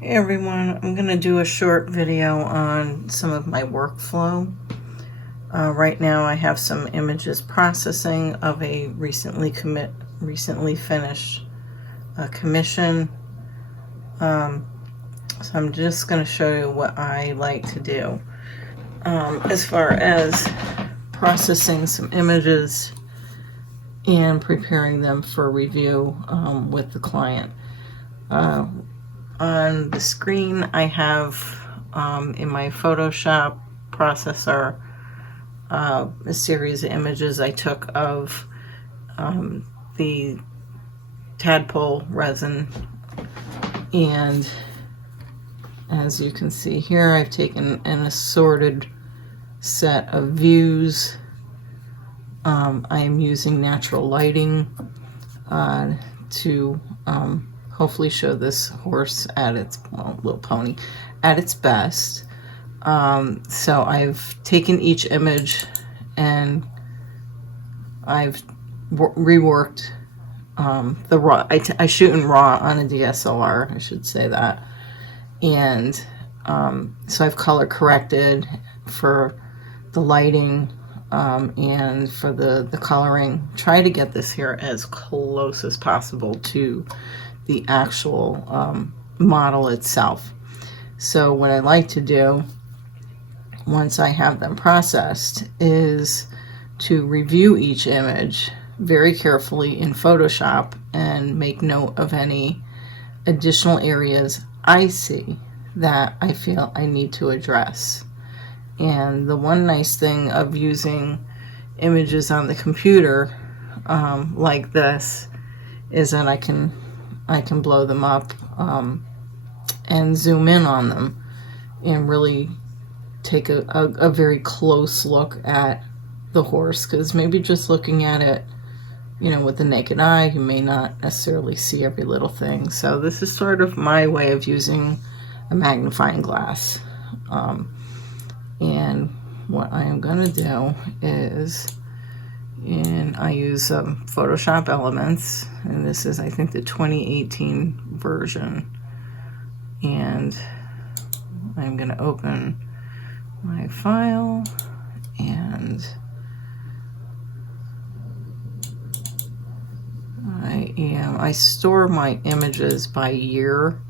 Hey everyone, I'm going to do a short video on some of my workflow. Right now I have some images processing of a recently finished commission. So I'm just going to show you what I like to do. As far as processing some images and preparing them for review with the client. On the screen I have in my Photoshop processor a series of images I took of the tadpole resin, and as you can see here I've taken an assorted set of views. I am using natural lighting to hopefully show this horse at its, well, little pony, at its best. So I've taken each image and I've reworked the raw. I shoot in RAW on a DSLR, I should say that. And so I've color corrected for the lighting and for the coloring. Try to get this here as close as possible to the actual model itself. So what I like to do once I have them processed is to review each image very carefully in Photoshop and make note of any additional areas I see that I feel I need to address. And the one nice thing of using images on the computer like this is that I can blow them up and zoom in on them and really take a very close look at the horse, because maybe just looking at it, you know, with the naked eye, you may not necessarily see every little thing. So this is sort of my way of using a magnifying glass. And what I am going to do is, and I use Photoshop Elements, and this is, I think, the 2018 version. And I'm going to open my file, and I store my images by year,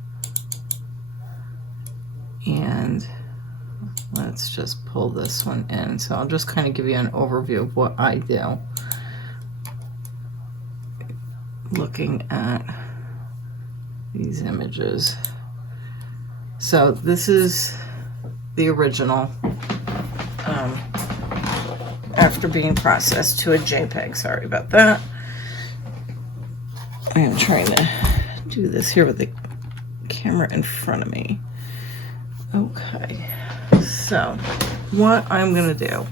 and let's just pull this one in. So I'll just kind of give you an overview of what I do looking at these images. So this is the original after being processed to a JPEG. Sorry about that. I am trying to do this here with the camera in front of me. Okay, so what I'm gonna do,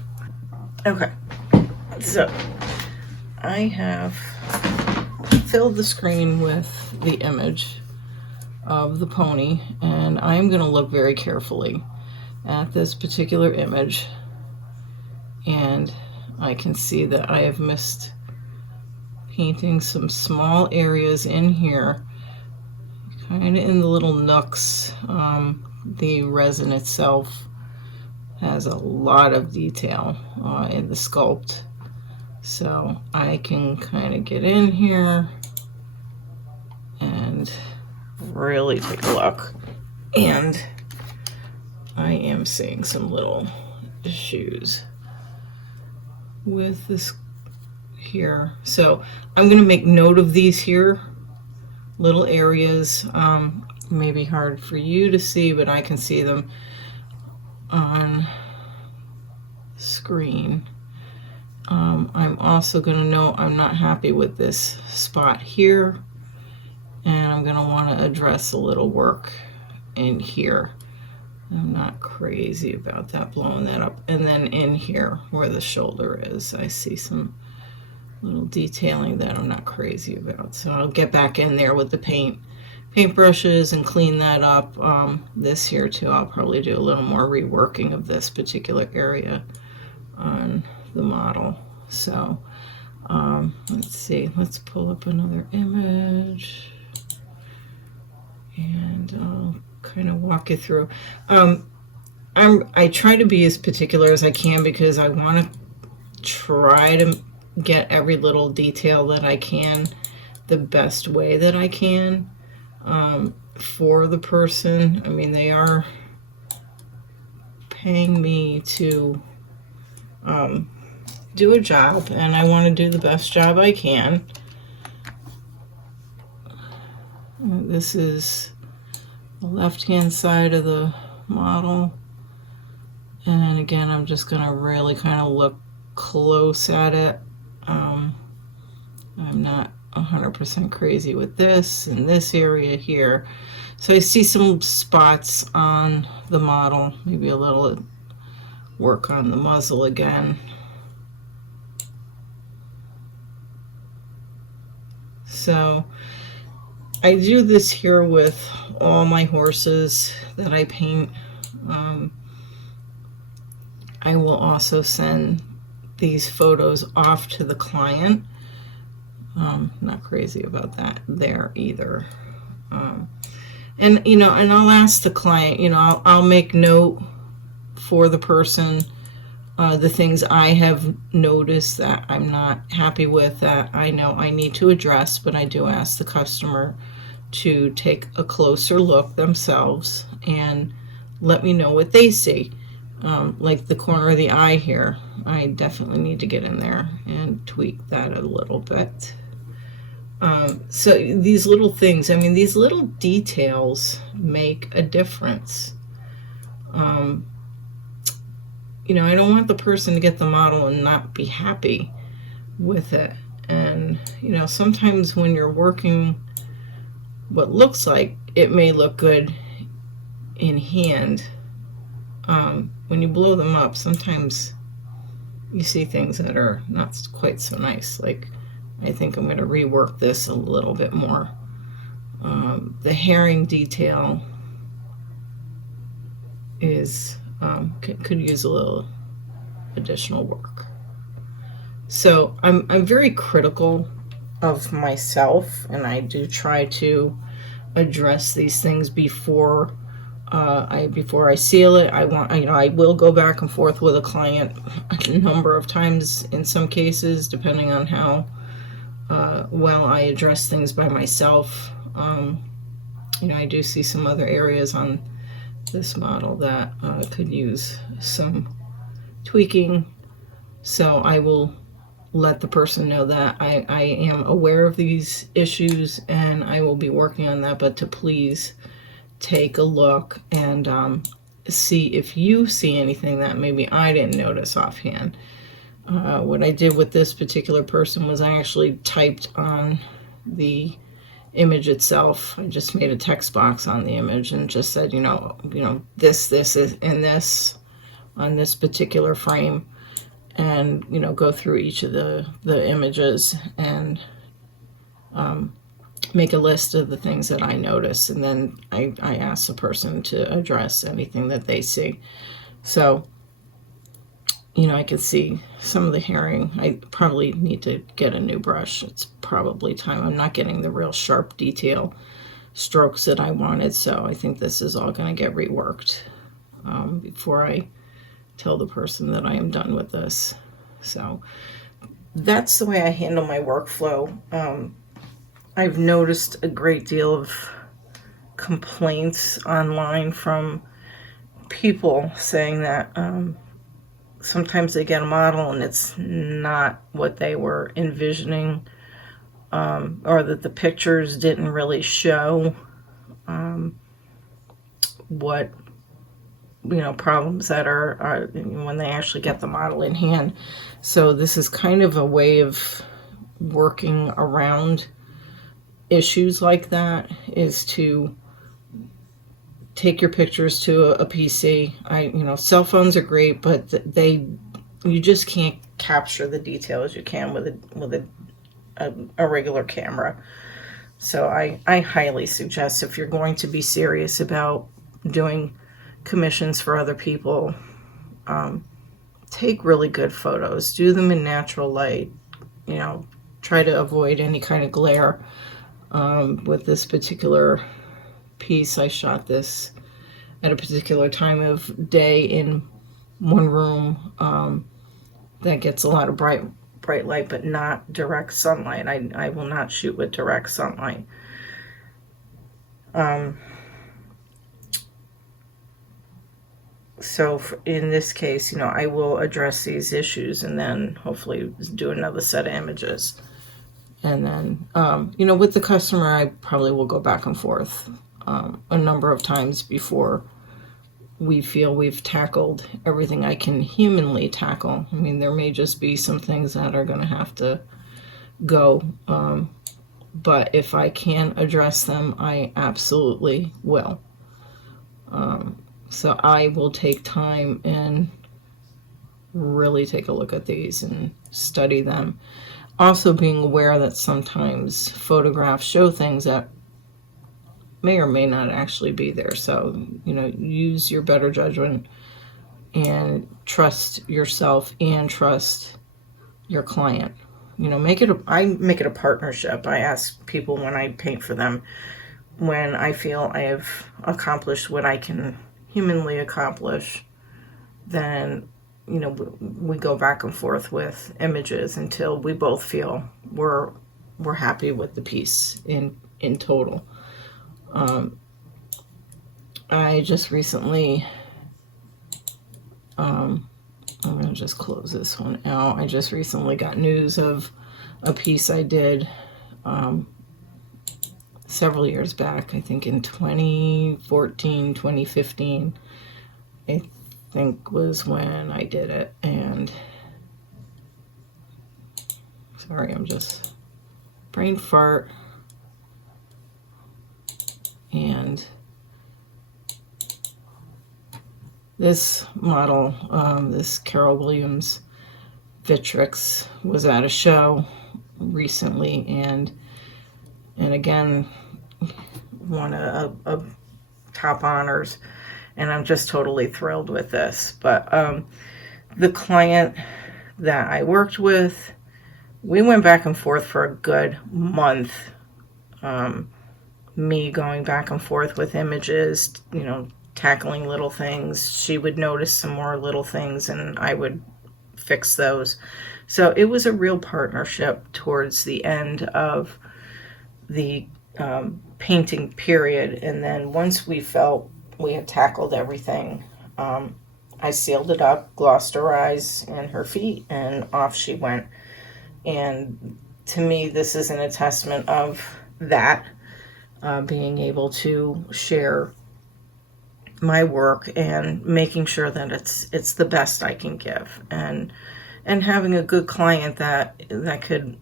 okay, so I have filled the screen with the image of the pony, and I'm gonna look very carefully at this particular image, and I can see that I have missed painting some small areas in here, kind of in the little nooks. The resin itself has a lot of detail in the sculpt, so I can kind of get in here and really take a look, and I am seeing some little issues with this here. So I'm going to make note of these here little areas. Maybe hard for you to see, but I can see them on screen. I'm also going to know I'm not happy with this spot here, and I'm going to want to address a little work in here. I'm not crazy about that, blowing that up. And then in here where the shoulder is, I see some little detailing that I'm not crazy about. So I'll get back in there with the paintbrushes and clean that up. This here too, I'll probably do a little more reworking of this particular area on the model. So let's see, let's pull up another image, and I'll kind of walk you through. I try to be as particular as I can because I want to try to get every little detail that I can the best way that I can for the person. I mean, they are paying me to do a job, and I want to do the best job I can. This is the left-hand side of the model, and again, I'm just going to really kind of look close at it. I'm not 100% crazy with this in this area here. So I see some spots on the model, maybe a little work on the muzzle again. So I do this here with all my horses that I paint. I will also send these photos off to the client. Not crazy about that there either. And and I'll ask the client, I'll make note for the person the things I have noticed that I'm not happy with, that I know I need to address, but I do ask the customer to take a closer look themselves and let me know what they see. Like the corner of the eye here, I definitely need to get in there and tweak that a little bit. So these little things, I mean, these little details make a difference. I don't want the person to get the model and not be happy with it. And, sometimes when you're working what looks like it may look good in hand, when you blow them up, sometimes you see things that are not quite so nice. Like, I think I'm going to rework this a little bit more. The herring detail is could use a little additional work. So I'm very critical of myself, and I do try to address these things before I seal it. I will go back and forth with a client a number of times in some cases, depending on how well I address things by myself. I do see some other areas on this model that could use some tweaking, so I will let the person know that I am aware of these issues and I will be working on that, but to please take a look and see if you see anything that maybe I didn't notice offhand. What I did with this particular person was I actually typed on the image itself. I just made a text box on the image and just said, this is in this on this particular frame, and go through each of the images and make a list of the things that I notice, and then I ask the person to address anything that they see. So I could see some of the herring. I probably need to get a new brush. It's probably time. I'm not getting the real sharp detail strokes that I wanted, so I think this is all going to get reworked before I tell the person that I am done with this. So that's the way I handle my workflow. I've noticed a great deal of complaints online from people saying that sometimes they get a model and it's not what they were envisioning, or that the pictures didn't really show what problems that are when they actually get the model in hand. So this is kind of a way of working around issues like that, is to take your pictures to a PC. Cell phones are great, but you just can't capture the detail as you can with a regular camera. So I highly suggest, if you're going to be serious about doing commissions for other people, take really good photos. Do them in natural light. Try to avoid any kind of glare. With this particular piece, I shot this at a particular time of day in one room that gets a lot of bright light, but not direct sunlight. I will not shoot with direct sunlight. So in this case, I will address these issues and then hopefully do another set of images. And then, with the customer, I probably will go back and forth a number of times before we feel we've tackled everything I can humanly tackle. I mean, there may just be some things that are going to have to go. But if I can address them, I absolutely will. So I will take time and really take a look at these and study them. Also being aware that sometimes photographs show things that may or may not actually be there. So, use your better judgment and trust yourself and trust your client. I make it a partnership. I ask people when I paint for them, when I feel I have accomplished what I can humanly accomplish, then we go back and forth with images until we both feel we're happy with the piece in total. I just recently, I'm going to just close this one out. I just recently got news of a piece I did several years back, I think in 2014, 2015, I think was when I did it. And sorry, I'm just brain fart. And this model, this Carol Williams Vitrix, was at a show recently, and again won a top honors, and I'm just totally thrilled with this. But the client that I worked with, we went back and forth for a good month. Me going back and forth with images, tackling little things. She would notice some more little things and I would fix those. So it was a real partnership towards the end of the painting period. And then once we felt we had tackled everything, I sealed it up, glossed her eyes and her feet, and off she went. And to me, this is an attestament of that, being able to share my work and making sure that it's the best I can give, and having a good client that could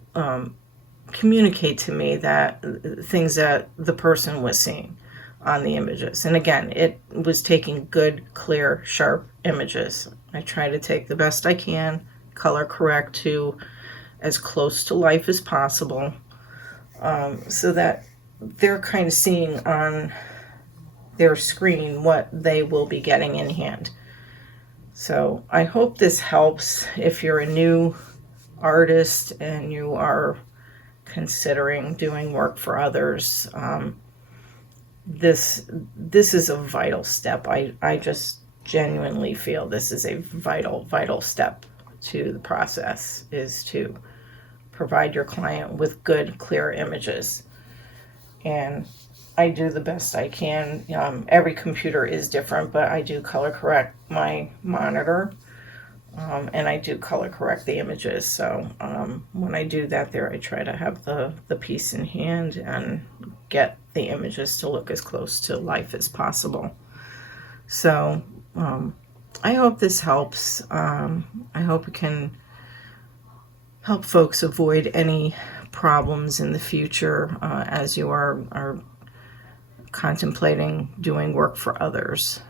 communicate to me that things that the person was seeing on the images. And again, it was taking good, clear, sharp images. I try to take the best I can, color correct to as close to life as possible, so that they're kind of seeing on their screen what they will be getting in hand. So I hope this helps if you're a new artist and you are considering doing work for others. This is a vital step. I just genuinely feel this is a vital step to the process, is to provide your client with good, clear images. And I do the best I can. Every computer is different, but I do color correct my monitor, and I do color correct the images. So when I do that there, I try to have the piece in hand and get the images to look as close to life as possible. So I hope this helps. I hope it can help folks avoid any problems in the future as you are contemplating doing work for others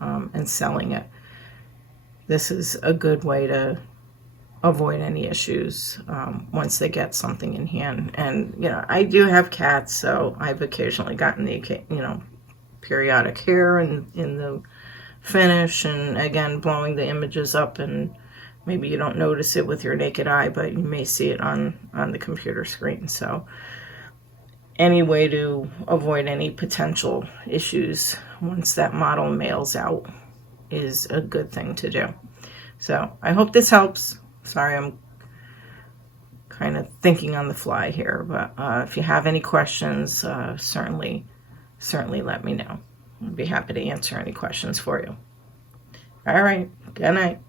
and selling it. This is a good way to avoid any issues once they get something in hand. And I do have cats, so I've occasionally gotten the periodic hair in the finish, and again blowing the images up, and maybe you don't notice it with your naked eye, but you may see it on the computer screen. So any way to avoid any potential issues once that model mails out is a good thing to do. So I hope this helps. Sorry, I'm kind of thinking on the fly here, but if you have any questions, certainly let me know. I'd be happy to answer any questions for you. All right, good night.